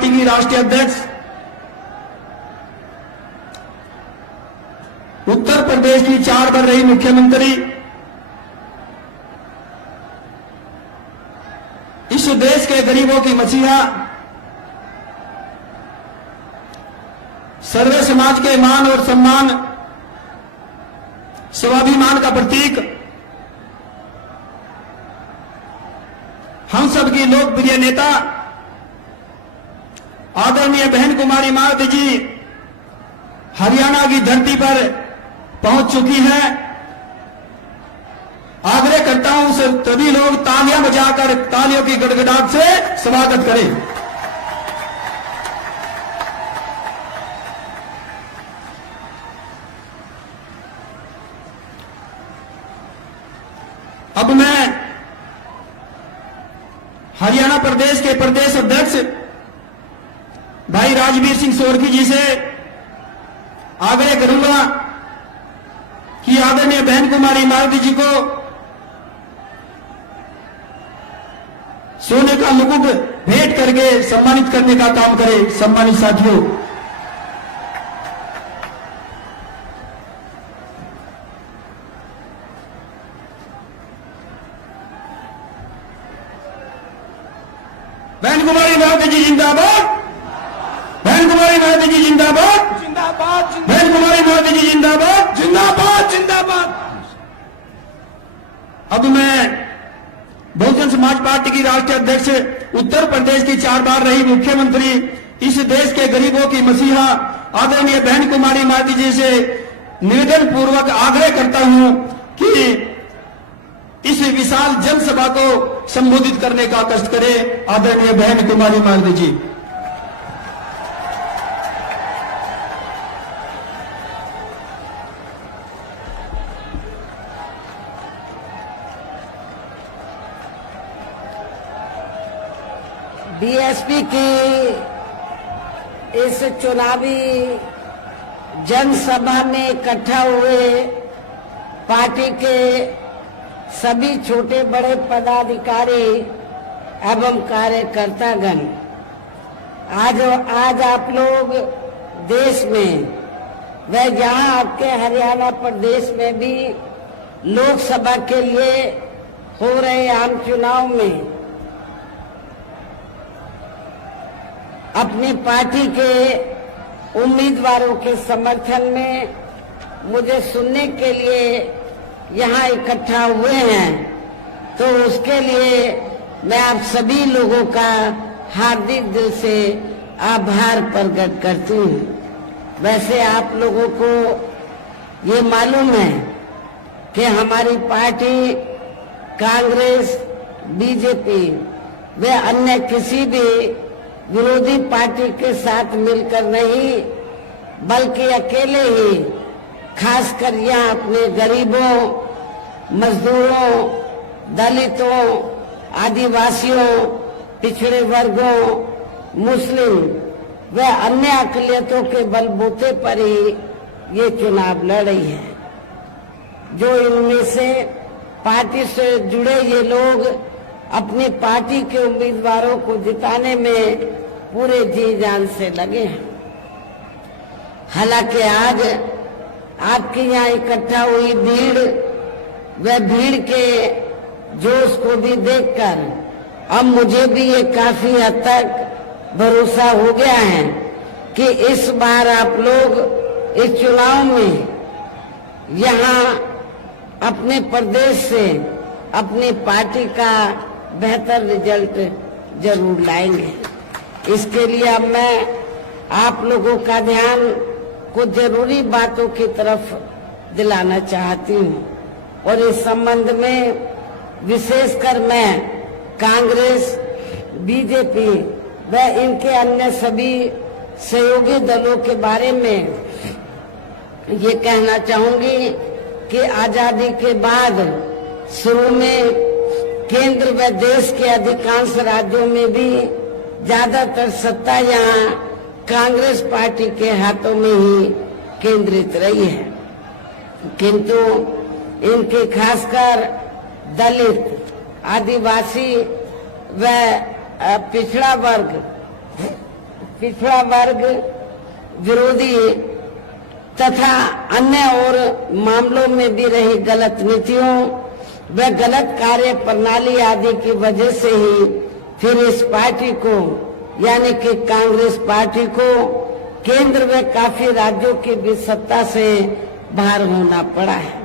Party की राष्ट्रीय अध्यक्ष, उत्तर प्रदेश की 4 बार रही मुख्यमंत्री, इस देश के गरीबों की मसीहा, सर्व समाज के मान और सम्मान, स्वाभिमान का प्रतीक, हम सबकी लोकप्रिय नेता आदरणीय बहन कुमारी मायावती जी हरियाणा की धरती पर पहुंच चुकी है। आग्रह करता हूं सभी लोग तालियां बजाकर तालियों की गड़गड़ाहट से स्वागत करें। अब मैं हरियाणा प्रदेश के प्रदेश अध्यक्ष भाई राजवीर सिंह सोरकी जी से आग्रह करूंगा कि आदरणीय बहन कुमारी मायावती जी को सोने का मुकुट भेंट करके सम्मानित करने का काम करें। सम्मानित साथियों, बहन कुमारी मायावती जी जिंदाबाद, बहन कुमारी मायावती जी जिंदाबाद, जिंदाबाद, बहन कुमारी मायावती जी जिंदाबाद, जिंदाबाद, जिंदाबाद। अब मैं बहुजन समाज पार्टी की राष्ट्रीय अध्यक्ष, उत्तर प्रदेश की 4 बार रही मुख्यमंत्री, इस देश के गरीबों की मसीहा आदरणीय बहन कुमारी मायावती जी से निवेदन पूर्वक आग्रह करता हूं कि इस विशाल जनसभा को संबोधित करने का कष्ट करें। आदरणीय बहन कुमारी मायावती जी। बीएसपी की इस चुनावी जनसभा में इकट्ठा हुए पार्टी के सभी छोटे बड़े पदाधिकारी एवं कार्यकर्तागण, आज आप लोग देश में व यहाँ आपके हरियाणा प्रदेश में भी लोकसभा के लिए हो रहे आम चुनाव में अपनी पार्टी के उम्मीदवारों के समर्थन में मुझे सुनने के लिए यहाँ इकट्ठा हुए हैं, तो उसके लिए मैं आप सभी लोगों का हार्दिक दिल से आभार प्रकट करती हूँ। वैसे आप लोगों को ये मालूम है कि हमारी पार्टी कांग्रेस, बीजेपी व अन्य किसी भी विरोधी पार्टी के साथ मिलकर नहीं, बल्कि अकेले ही खासकर यहाँ अपने गरीबों, मजदूरों, दलितों, आदिवासियों, पिछड़े वर्गों, मुस्लिम व अन्य अकलियतों के बलबूते पर ही ये चुनाव लड़ रही है। जो इनमें से पार्टी से जुड़े ये लोग अपनी पार्टी के उम्मीदवारों को जिताने में पूरे जी जान से लगे हैं। हालांकि आज आपके यहाँ इकट्ठा हुई भीड़ व भीड़ के जोश को भी देखकर अब मुझे भी ये काफी हद तक भरोसा हो गया है कि इस बार आप लोग इस चुनाव में यहाँ अपने प्रदेश से अपनी पार्टी का बेहतर रिजल्ट जरूर लाएंगे। इसके लिए अब मैं आप लोगों का ध्यान कुछ जरूरी बातों की तरफ दिलाना चाहती हूँ और इस संबंध में विशेषकर मैं कांग्रेस, बीजेपी व इनके अन्य सभी सहयोगी दलों के बारे में ये कहना चाहूंगी कि आजादी के बाद शुरू में केंद्र व देश के अधिकांश राज्यों में भी ज्यादातर सत्ता यहाँ कांग्रेस पार्टी के हाथों में ही केंद्रित रही है, किंतु इनके खासकर दलित, आदिवासी व पिछड़ा वर्ग पिछड़ा वर्ग विरोधी तथा अन्य और मामलों में भी रही गलत नीतियों व गलत कार्य प्रणाली आदि की वजह से ही फिर इस पार्टी को यानी कि कांग्रेस पार्टी को केंद्र व काफी राज्यों की भी सत्ता से बाहर होना पड़ा है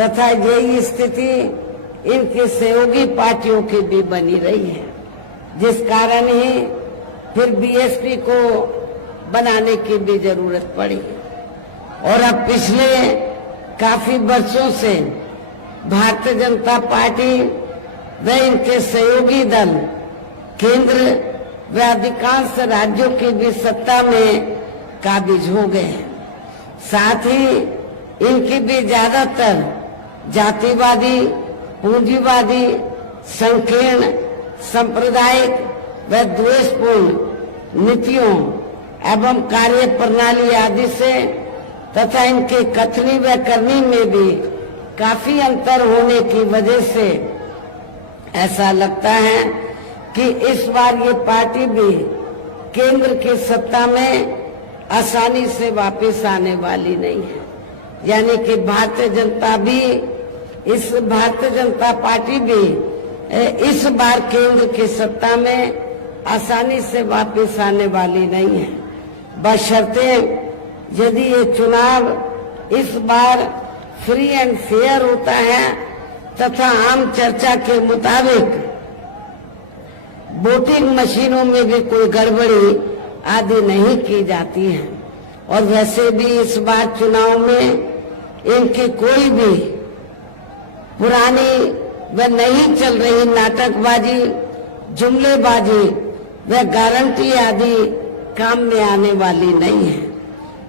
तथा यही स्थिति इनकी सहयोगी पार्टियों की भी बनी रही है, जिस कारण ही फिर बीएसपी को बनाने की भी जरूरत पड़ी। और अब पिछले काफी वर्षों से भारतीय जनता पार्टी व इनके सहयोगी दल केंद्र व अधिकांश राज्यों की भी सत्ता में काबिज हो गए हैं। साथ ही इनकी भी ज्यादातर जातिवादी, पूंजीवादी, संकीर्ण, सांप्रदायिक व द्वेषपूर्ण नीतियों एवं कार्य प्रणाली आदि से तथा इनके कथनी व करनी में भी काफी अंतर होने की वजह से ऐसा लगता है कि इस बार ये पार्टी भी केंद्र की सत्ता में आसानी से वापस आने वाली नहीं है, यानी कि भारतीय जनता पार्टी भी इस बार केंद्र की सत्ता में आसानी से वापस आने वाली नहीं है, बशर्ते यदि ये चुनाव इस बार फ्री एंड फेयर होता है तथा आम चर्चा के मुताबिक वोटिंग मशीनों में भी कोई गड़बड़ी आदि नहीं की जाती है। और वैसे भी इस बार चुनाव में इनकी कोई भी पुरानी व नहीं चल रही नाटकबाजी, जुमलेबाजी व गारंटी आदि काम में आने वाली नहीं है,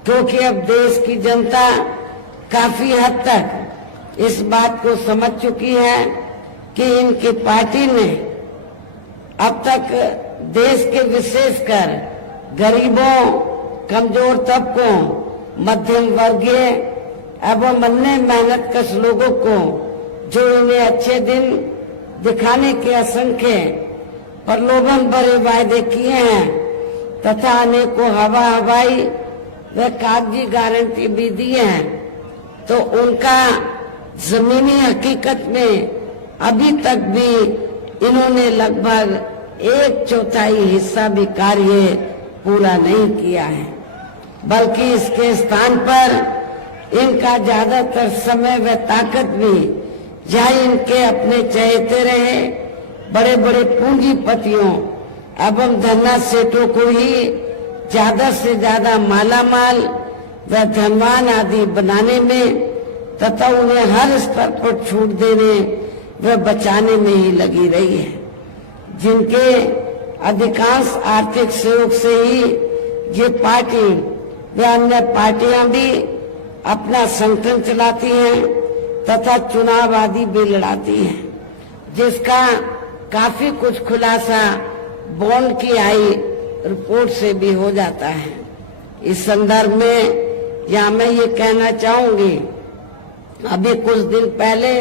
क्योंकि अब देश की जनता काफी हद तक इस बात को समझ चुकी है कि इनकी पार्टी ने अब तक देश के विशेषकर गरीबों, कमजोर तबकों, मध्यम वर्गीय एवं अन्य मेहनतकश लोगों को जो इन्हें अच्छे दिन दिखाने के असंख्य प्रलोभन भरे वायदे किए हैं तथा अनेकों हवाई व कागजी गारंटी भी दी है, तो उनका जमीनी हकीकत में अभी तक भी इन्होंने लगभग 1/4 हिस्सा भी कार्य पूरा नहीं किया है, बल्कि इसके स्थान पर इनका ज्यादातर समय व ताकत भी जहाँ इनके अपने चहेते रहे बड़े बड़े पूंजीपतियों एवं धन्ना सेठों को ही ज्यादा से ज्यादा मालामाल व धनवान आदि बनाने में तथा उन्हें हर स्तर पर छूट देने व बचाने में ही लगी रही है, जिनके अधिकांश आर्थिक सहयोग से ही ये पार्टी व अन्य पार्टियां भी अपना संगठन चलाती हैं तथा चुनाव आदि भी लड़ाती हैं, जिसका काफी कुछ खुलासा बॉन्ड की आई रिपोर्ट से भी हो जाता है। इस संदर्भ में यहाँ मैं ये कहना चाहूंगी, अभी कुछ दिन पहले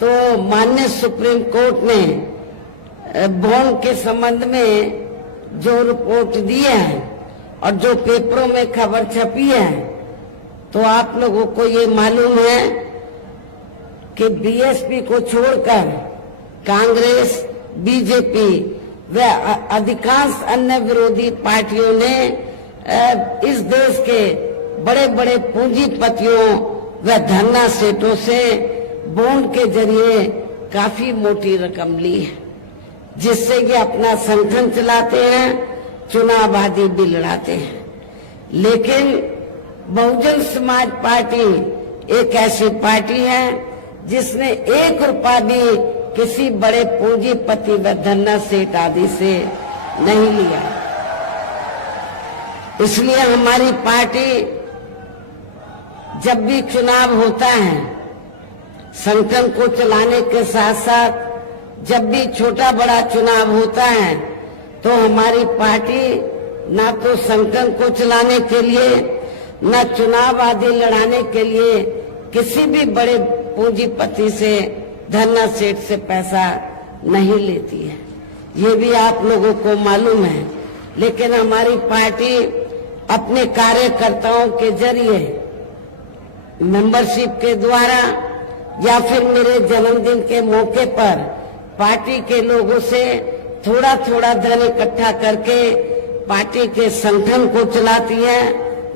तो माननीय सुप्रीम कोर्ट ने बॉन्ड के संबंध में जो रिपोर्ट दी है और जो पेपरों में खबर छपी है, तो आप लोगों को ये मालूम है कि बीएसपी को छोड़कर कांग्रेस, बीजेपी व अधिकांश अन्य विरोधी पार्टियों ने इस देश के बड़े बड़े पूंजीपतियों व धन्ना सेठों से बॉन्ड के जरिए काफी मोटी रकम ली है, जिससे ये अपना संगठन चलाते हैं, चुनाव आदि भी लड़ाते हैं। लेकिन बहुजन समाज पार्टी एक ऐसी पार्टी है जिसने 1 रुपया भी किसी बड़े पूंजीपति व धन्ना सेठ आदि से नहीं लिया। इसलिए हमारी पार्टी जब भी चुनाव होता है, संगठन को चलाने के साथ साथ जब भी छोटा बड़ा चुनाव होता है, तो हमारी पार्टी ना तो संगठन को चलाने के लिए न चुनाव आदि लड़ाने के लिए किसी भी बड़े पूंजीपति से, धन्ना सेठ से पैसा नहीं लेती है। ये भी आप लोगों को मालूम है। लेकिन हमारी पार्टी अपने कार्यकर्ताओं के जरिए, मेंबरशिप के द्वारा या फिर मेरे जन्मदिन के मौके पर पार्टी के लोगों से थोड़ा थोड़ा धन इकट्ठा करके पार्टी के संगठन को चलाती है,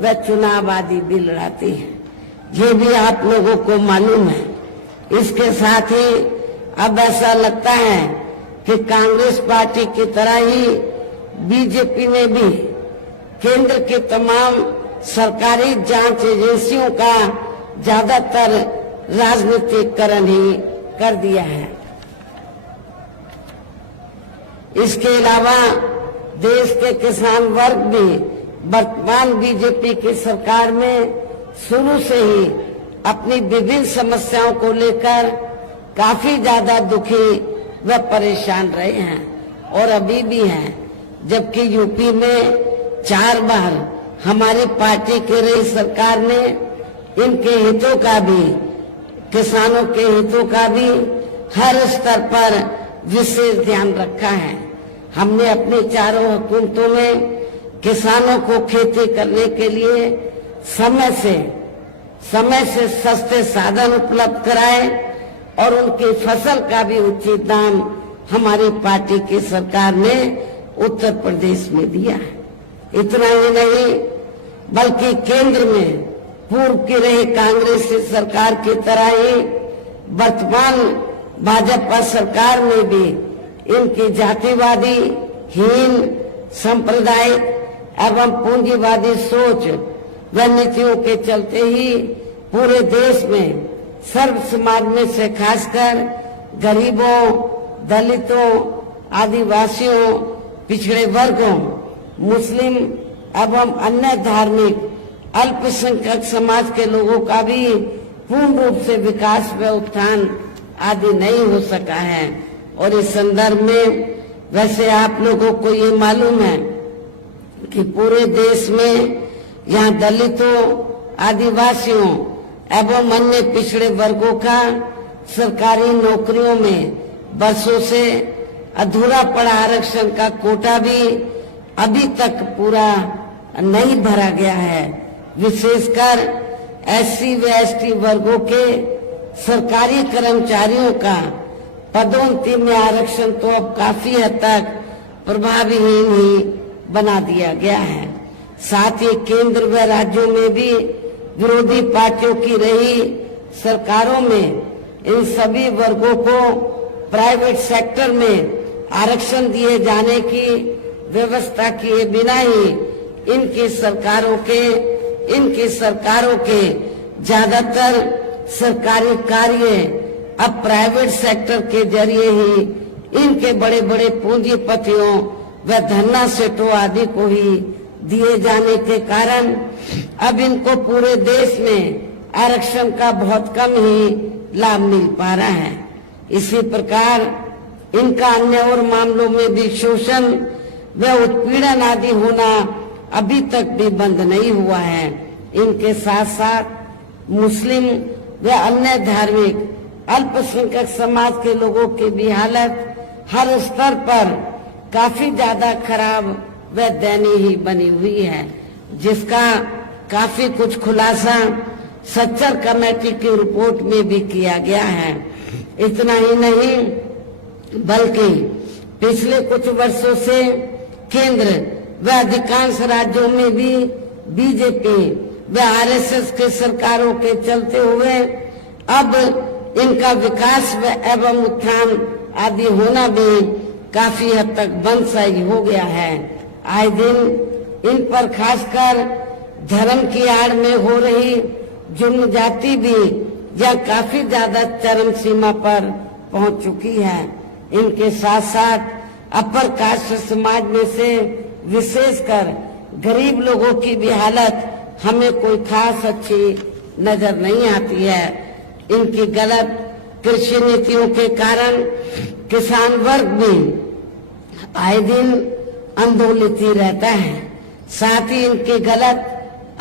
वह चुनाव आदि भी लड़ाती है। ये भी आप लोगों को मालूम है। इसके साथ ही अब ऐसा लगता है कि कांग्रेस पार्टी की तरह ही बीजेपी ने भी केंद्र के तमाम सरकारी जांच एजेंसियों का ज्यादातर राजनीतिकरण ही कर दिया है। इसके अलावा देश के किसान वर्ग भी वर्तमान बीजेपी की सरकार में शुरू से ही अपनी विभिन्न समस्याओं को लेकर काफी ज्यादा दुखी व परेशान रहे हैं और अभी भी हैं। जबकि यूपी में 4 बार हमारी पार्टी की रही सरकार ने इनके हितों का भी, किसानों के हितों का भी हर स्तर पर विशेष ध्यान रखा है। हमने अपनी चारों हुकूमतों में किसानों को खेती करने के लिए समय से सस्ते साधन उपलब्ध कराए और उनकी फसल का भी उचित दाम हमारी पार्टी की सरकार ने उत्तर प्रदेश में दिया है। इतना ही नहीं बल्कि केंद्र में पूर्व की रही कांग्रेस सरकार की तरह ही वर्तमान भाजपा सरकार में भी इनकी जातिवादी, हीन, सांप्रदायिक एवं पूंजीवादी सोच व नीतियों के चलते ही पूरे देश में सर्व समाज में से खासकर गरीबों, दलितों, आदिवासियों, पिछड़े वर्गों, मुस्लिम एवं अन्य धार्मिक अल्पसंख्यक समाज के लोगों का भी पूर्ण रूप से विकास व उत्थान आदि नहीं हो सका है। और इस संदर्भ में वैसे आप लोगों को ये मालूम है कि पूरे देश में यहाँ दलितों, आदिवासियों एवं अन्य पिछड़े वर्गों का सरकारी नौकरियों में बरसों से अधूरा पड़ा आरक्षण का कोटा भी अभी तक पूरा नहीं भरा गया है। विशेषकर एससी व एसटी वर्गों के सरकारी कर्मचारियों का पदोन्नति में आरक्षण तो अब काफी हद तक प्रभावहीन ही बना दिया गया है। साथ ही केंद्र व राज्यों में भी विरोधी पार्टियों की रही सरकारों में इन सभी वर्गों को प्राइवेट सेक्टर में आरक्षण दिए जाने की व्यवस्था किए बिना ही इनकी सरकारों के ज्यादातर सरकारी कार्य अब प्राइवेट सेक्टर के जरिए ही इनके बड़े बड़े पूंजीपतियों व धन्ना सेठों आदि को ही दिए जाने के कारण अब इनको पूरे देश में आरक्षण का बहुत कम ही लाभ मिल पा रहा है। इसी प्रकार इनका अन्य और मामलों में भी शोषण व उत्पीड़न आदि होना अभी तक भी बंद नहीं हुआ है। इनके साथ साथ मुस्लिम व अन्य धार्मिक अल्पसंख्यक समाज के लोगों की भी हालत हर स्तर पर काफी ज्यादा खराब व दयनीय ही बनी हुई है, जिसका काफी कुछ खुलासा सच्चर कमेटी की रिपोर्ट में भी किया गया है। इतना ही नहीं बल्कि पिछले कुछ वर्षों से केंद्र व अधिकांश राज्यों में भी बीजेपी व आरएसएस के सरकारों के चलते हुए अब इनका विकास व एवं उत्थान आदि होना भी काफी हद तक बंद सा ही हो गया है। आए दिन इन पर खासकर धर्म की आड़ में हो रही जुर्म जाति भी यह काफी ज्यादा चरम सीमा पर पहुंच चुकी है। इनके साथ साथ अपर कास्ट समाज में से विशेषकर गरीब लोगों की भी हालत हमें कोई खास अच्छी नजर नहीं आती है। इनकी गलत कृषि नीतियों के कारण किसान वर्ग भी आए दिन आंदोलित ही रहता है। साथ ही इनकी गलत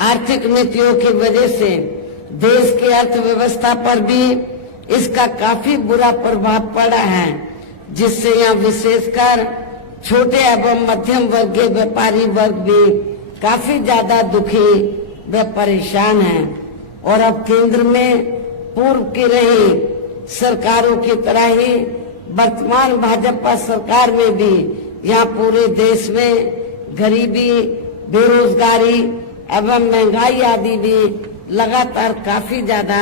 आर्थिक नीतियों की वजह से देश की अर्थव्यवस्था पर भी इसका काफी बुरा प्रभाव पड़ा है, जिससे यहाँ विशेषकर छोटे एवं मध्यम वर्गीय व्यापारी वर्ग भी काफी ज्यादा दुखी व परेशान हैं। और अब केंद्र में पूर्व की रही सरकारों की तरह ही वर्तमान भाजपा सरकार में भी यहाँ पूरे देश में गरीबी, बेरोजगारी एवं महंगाई आदि भी लगातार काफी ज्यादा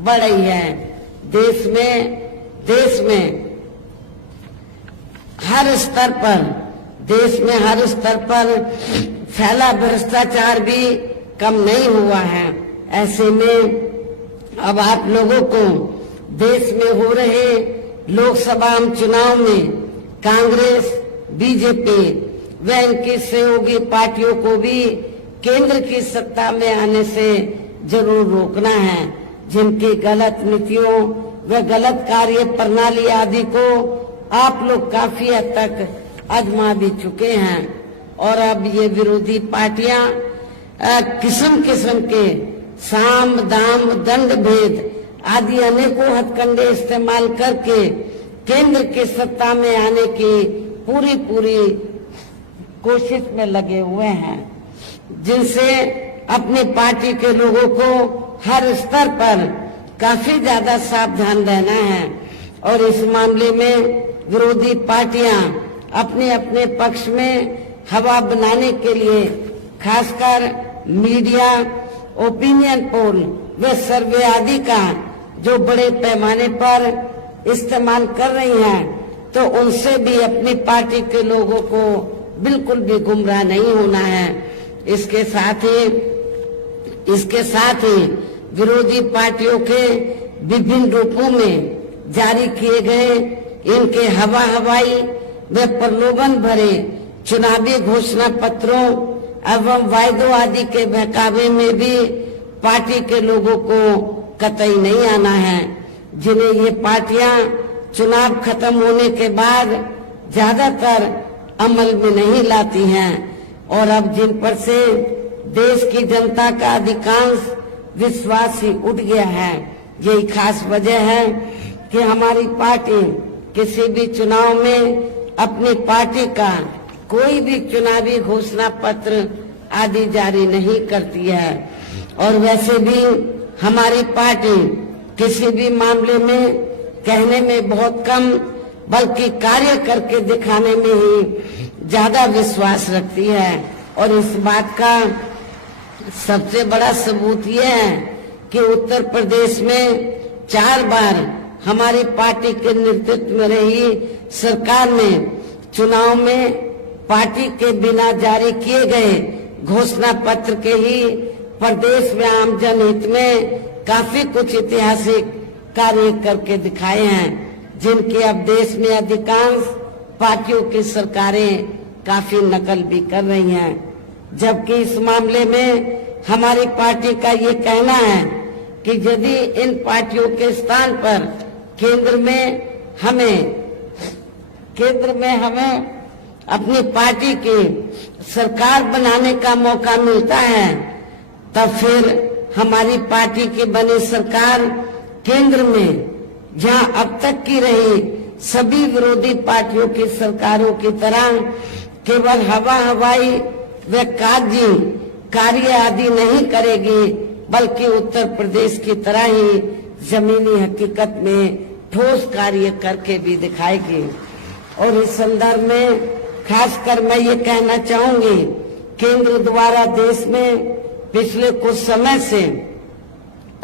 बढ़ रही है। देश में हर स्तर पर फैला भ्रष्टाचार भी कम नहीं हुआ है। ऐसे में अब आप लोगों को देश में हो रहे लोकसभा चुनाव में कांग्रेस, बीजेपी व इनकी सहयोगी पार्टियों को भी केंद्र की सत्ता में आने से जरूर रोकना है। जिनकी गलत नीतियों व गलत कार्य प्रणाली आदि को आप लोग काफी हद तक आजमा भी चुके हैं। और अब ये विरोधी पार्टियां किस्म किस्म के साम, दाम, दंड भेद आदि अनेकों हथकंडे इस्तेमाल करके केंद्र की सत्ता में आने की पूरी कोशिश में लगे हुए हैं, जिनसे अपनी पार्टी के लोगों को हर स्तर पर काफी ज्यादा सावधान रहना है। और इस मामले में विरोधी पार्टियां अपने अपने पक्ष में हवा बनाने के लिए खासकर मीडिया, ओपिनियन पोल व सर्वे आदि का जो बड़े पैमाने पर इस्तेमाल कर रही हैं, तो उनसे भी अपनी पार्टी के लोगों को बिल्कुल भी गुमराह नहीं होना है। इसके साथ ही विरोधी पार्टियों के विभिन्न रूपों में जारी किए गए इनके हवाई व प्रलोभन भरे चुनावी घोषणा पत्रों एवं वायदों आदि के बहकावे में भी पार्टी के लोगों को कतई नहीं आना है, जिन्हें ये पार्टियां चुनाव खत्म होने के बाद ज्यादातर अमल में नहीं लाती हैं। और अब जिन पर से देश की जनता का अधिकांश विश्वास ही उठ गया है, यही खास वजह है कि हमारी पार्टी किसी भी चुनाव में अपनी पार्टी का कोई भी चुनावी घोषणा पत्र आदि जारी नहीं करती है। और वैसे भी हमारी पार्टी किसी भी मामले में कहने में बहुत कम बल्कि कार्य करके दिखाने में ही ज्यादा विश्वास रखती है। और इस बात का सबसे बड़ा सबूत यह है कि उत्तर प्रदेश में 4 बार हमारी पार्टी के नेतृत्व में रही सरकार ने चुनाव में पार्टी के बिना जारी किए गए घोषणा पत्र के ही प्रदेश में आम जनहित में काफी कुछ ऐतिहासिक कार्य करके दिखाए हैं, जिनकी अब देश में अधिकांश पार्टियों की सरकारें काफी नकल भी कर रही हैं। जबकि इस मामले में हमारी पार्टी का ये कहना है कि यदि इन पार्टियों के स्थान पर केंद्र में हमें अपनी पार्टी की सरकार बनाने का मौका मिलता है, तब फिर हमारी पार्टी की बनी सरकार केंद्र में जहां अब तक की रही सभी विरोधी पार्टियों की सरकारों की तरह केवल हवाई व कागजी कार्य आदि नहीं करेगी, बल्कि उत्तर प्रदेश की तरह ही जमीनी हकीकत में ठोस कार्य करके भी दिखाएगी। और इस संदर्भ में खासकर मैं ये कहना चाहूंगी, केंद्र द्वारा देश में पिछले कुछ समय से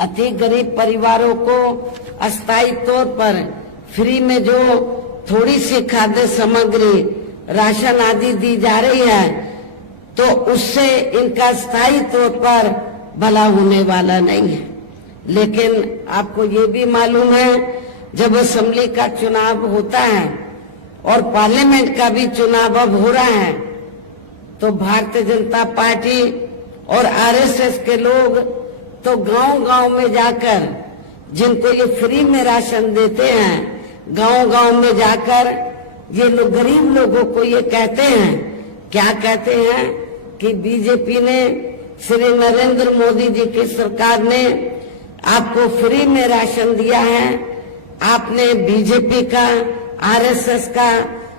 अति गरीब परिवारों को अस्थायी तौर पर फ्री में जो थोड़ी सी खाद्य सामग्री, राशन आदि दी जा रही है, तो उससे इनका स्थायी तौर पर भला होने वाला नहीं है। लेकिन आपको ये भी मालूम है, जब असेंबली का चुनाव होता है और पार्लियामेंट का भी चुनाव अब हो रहा है, तो भारतीय जनता पार्टी और आरएसएस के लोग तो गांव-गांव में जाकर, जिनको ये फ्री में राशन देते हैं, गांव-गांव में जाकर ये लोग गरीब लोगों को ये कहते हैं, क्या कहते हैं कि बीजेपी ने, श्री नरेंद्र मोदी जी की सरकार ने आपको फ्री में राशन दिया है, आपने बीजेपी का, आरएसएस का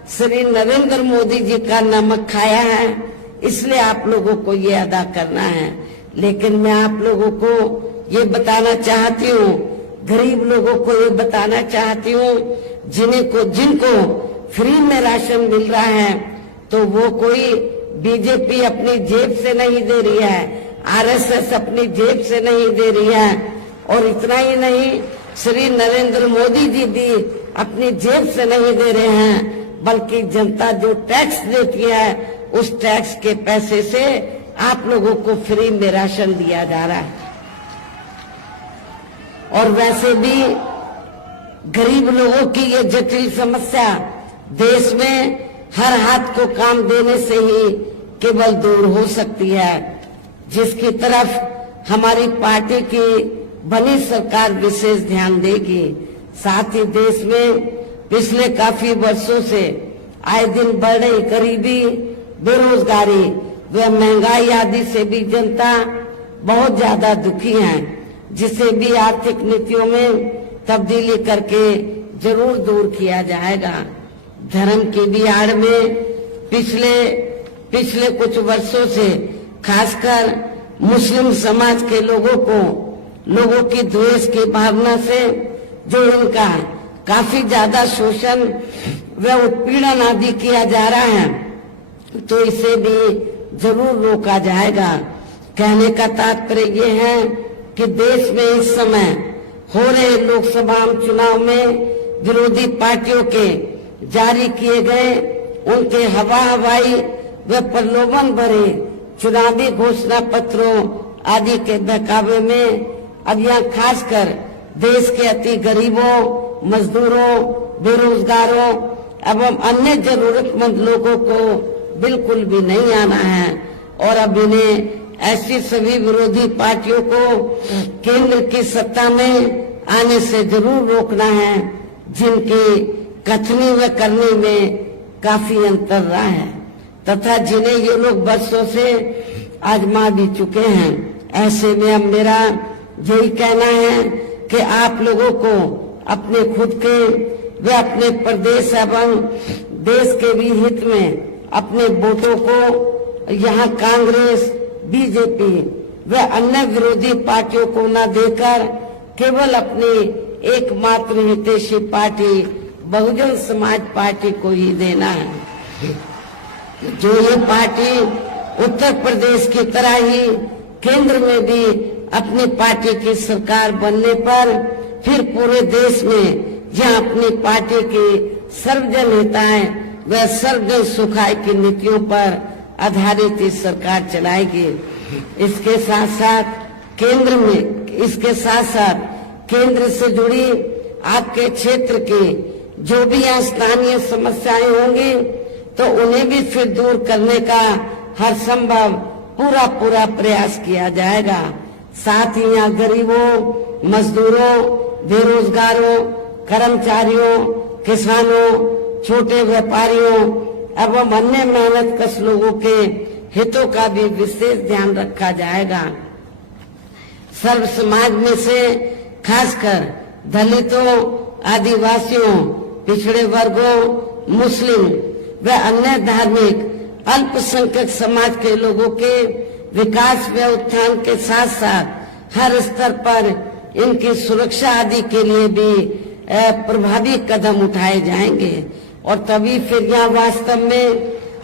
श्री नरेंद्र मोदी जी का नमक खाया है, इसलिए आप लोगों को ये अदा करना है। लेकिन मैं आप लोगों को ये बताना चाहती हूँ, गरीब लोगों को ये बताना चाहती हूँ, जिनको फ्री में राशन मिल रहा है, तो वो कोई बीजेपी अपनी जेब से नहीं दे रही है, आरएसएस अपनी जेब से नहीं दे रही है, और इतना ही नहीं, श्री नरेंद्र मोदी जी भी अपनी जेब से नहीं दे रहे हैं, बल्कि जनता जो टैक्स देती है उस टैक्स के पैसे से आप लोगों को फ्री में राशन दिया जा रहा है। और वैसे भी गरीब लोगों की ये जटिल समस्या देश में हर हाथ को काम देने से ही केवल दूर हो सकती है, जिसकी तरफ हमारी पार्टी की बनी सरकार विशेष ध्यान देगी। साथ ही देश में पिछले काफी वर्षों से आए दिन बढ़ रही गरीबी, बेरोजगारी व महंगाई आदि से भी जनता बहुत ज्यादा दुखी है, जिसे भी आर्थिक नीतियों में तब्दीली करके जरूर दूर किया जाएगा। धर्म की भी आड़ में पिछले कुछ वर्षों से खासकर मुस्लिम समाज के लोगों की द्वेष की भावना से जो इनका काफी ज्यादा शोषण व उत्पीड़न आदि किया जा रहा है, तो इसे भी जरूर रोका जाएगा। कहने का तात्पर्य ये है कि देश में इस समय हो रहे लोकसभा चुनाव में विरोधी पार्टियों के जारी किए गए उनके हवाई व प्रलोभन भरे चुनावी घोषणा पत्रों आदि के बहकावे में अब यहाँ खासकर देश के अति गरीबों, मजदूरों, बेरोजगारों एवं अन्य जरूरतमंद लोगों को बिल्कुल भी नहीं आना है। और अब इन्हें ऐसी सभी विरोधी पार्टियों को केंद्र की सत्ता में आने से जरूर रोकना है, जिनकी कथनी व करने में काफी अंतर रहा है तथा जिन्हें ये लोग वर्षों से आजमा भी चुके हैं। ऐसे में अब मेरा यही कहना है कि आप लोगों को अपने खुद के व अपने प्रदेश एवं देश के भी हित में अपने वोटों को यहाँ कांग्रेस, बीजेपी व अन्य विरोधी पार्टियों को न देकर केवल अपनी एकमात्र हितैषी पार्टी बहुजन समाज पार्टी को ही देना है। जो ये पार्टी उत्तर प्रदेश की तरह ही केंद्र में भी अपनी पार्टी की सरकार बनने पर फिर पूरे देश में जहां अपनी पार्टी की सर्वजन हिताय व सर्वजन सुखाय की नीतियों पर आधारित इस सरकार चलाएगी। इसके साथ केंद्र से जुड़ी आपके क्षेत्र की जो भी यहाँ स्थानीय समस्याएं होंगी तो उन्हें भी फिर दूर करने का हर संभव पूरा प्रयास किया जाएगा। साथ ही यहाँ गरीबों, मजदूरों, बेरोजगारों, कर्मचारियों, किसानों, छोटे व्यापारियों एवं अन्य मेहनतकश लोगों के हितों का भी विशेष ध्यान रखा जाएगा। सर्व समाज में से खासकर दलितों, आदिवासियों, पिछड़े वर्गों, मुस्लिम व अन्य धार्मिक अल्पसंख्यक समाज के लोगों के विकास व उत्थान के साथ साथ हर स्तर पर इनकी सुरक्षा आदि के लिए भी प्रभावी कदम उठाए जाएंगे। और तभी फिर यहाँ वास्तव में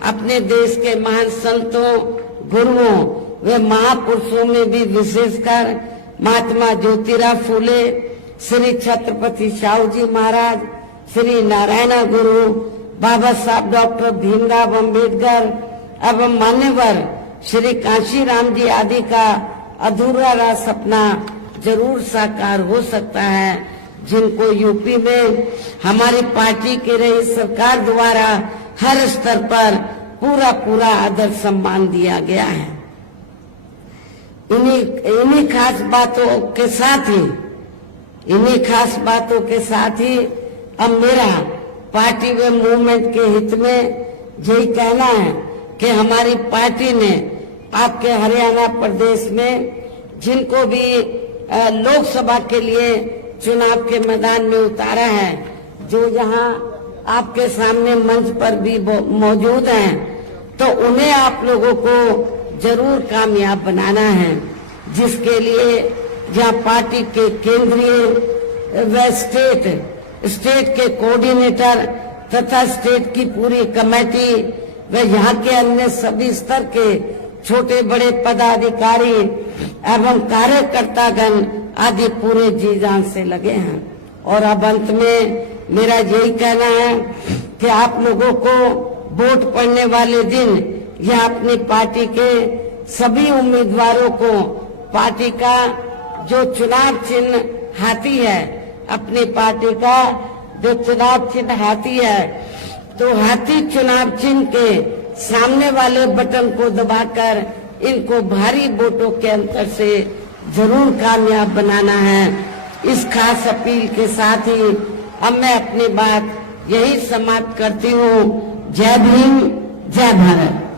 अपने देश के महान संतों, गुरुओं व महापुरुषों में भी विशेषकर महात्मा ज्योतिराव फूले, श्री छत्रपति शाहू जी महाराज, श्री नारायण गुरु, बाबा साहब डॉक्टर भीमराव अंबेडकर एवं मान्यवर श्री कांशीराम जी आदि का अधूरा रहा सपना जरूर साकार हो सकता है, जिनको यूपी में हमारी पार्टी की रही सरकार द्वारा हर स्तर पर पूरा आदर सम्मान दिया गया है। इन्हीं खास बातों के साथ ही अब मेरा पार्टी व मूवमेंट के हित में यही कहना है कि हमारी पार्टी ने आपके हरियाणा प्रदेश में जिनको भी लोकसभा के लिए चुनाव के मैदान में उतारा है, जो यहाँ आपके सामने मंच पर भी मौजूद हैं, तो उन्हें आप लोगों को जरूर कामयाब बनाना है, जिसके लिए जहाँ पार्टी के केंद्रीय व स्टेट के कोऑर्डिनेटर तथा स्टेट की पूरी कमेटी व यहाँ के अन्य सभी स्तर के छोटे बड़े पदाधिकारी एवं कार्यकर्तागण आदि पूरे जी जान से लगे हैं। और अब अंत में मेरा यही कहना है कि आप लोगों को वोट पड़ने वाले दिन यह अपनी पार्टी के सभी उम्मीदवारों को पार्टी का जो चुनाव चिन्ह हाथी है, अपनी पार्टी का जो चुनाव चिन्ह हाथी है, तो हाथी चुनाव चिन्ह के सामने वाले बटन को दबाकर इनको भारी वोटों के अंतर से जरूर कामयाब बनाना है। इस खास अपील के साथ ही अब मैं अपनी बात यही समाप्त करती हूँ। जय भीम, जय भारत।